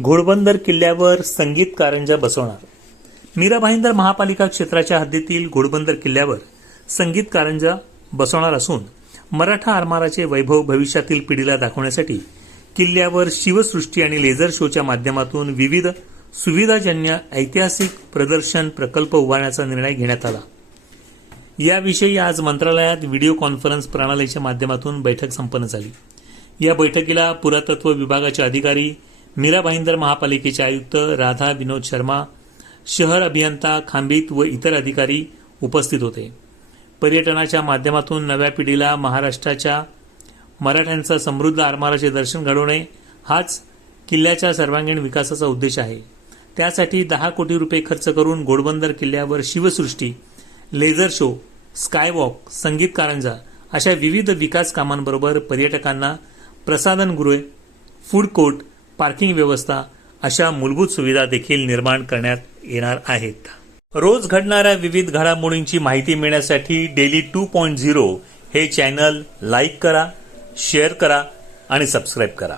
घोडबंदर किल्ल्यावर संगीत कारंजा बसवणार. मीरा भाईंदर महापालिका क्षेत्राच्या हद्दीतील घोडबंदर किल्ल्यावर संगीत कारंजा बसवणार असून मराठा आरमाराचे वैभव भविष्यातील पिढीला दाखवण्यासाठी किल्ल्यावर शिवसृष्टी आणि लेझर शोच्या माध्यमातून विविध सुविधाजन्य ऐतिहासिक प्रदर्शन प्रकल्प उभारण्याचा निर्णय घेण्यात आला. याविषयी आज मंत्रालयात व्हिडिओ कॉन्फरन्स प्रणालीच्या माध्यमातून बैठक संपन्न झाली. या बैठकीला पुरातत्व विभागाचे अधिकारी मीरा भाईंदर महापालिकेचे आयुक्त राधा विनोद शर्मा शहर अभियंता खांबित व इतर अधिकारी उपस्थित होते. पर्यटनाच्या माध्यमातून नव्या पिढीला महाराष्ट्राच्या मराठ्यांचा समृद्ध आरमाराचे दर्शन घडवणे हाच किल्ल्याच्या सर्वांगीण विकासाचा उद्देश आहे. त्यासाठी दहा कोटी रुपये खर्च करून घोडबंदर किल्ल्यावर शिवसृष्टी लेझर शो स्कायवॉक संगीत कारंजा अशा विविध विकास कामांबरोबर पर्यटकांना प्रसाधनगृहे फूड कोर्ट पार्किंग व्यवस्था अशा मूलभूत सुविधा देखील निर्माण करण्यात येणार आहेत. रोज घडणाऱ्या विविध घडामोडींची माहिती मिळण्यासाठी डेली टू पॉईंट झिरो हे चॅनल लाईक करा शेअर करा आणि सबस्क्राईब करा.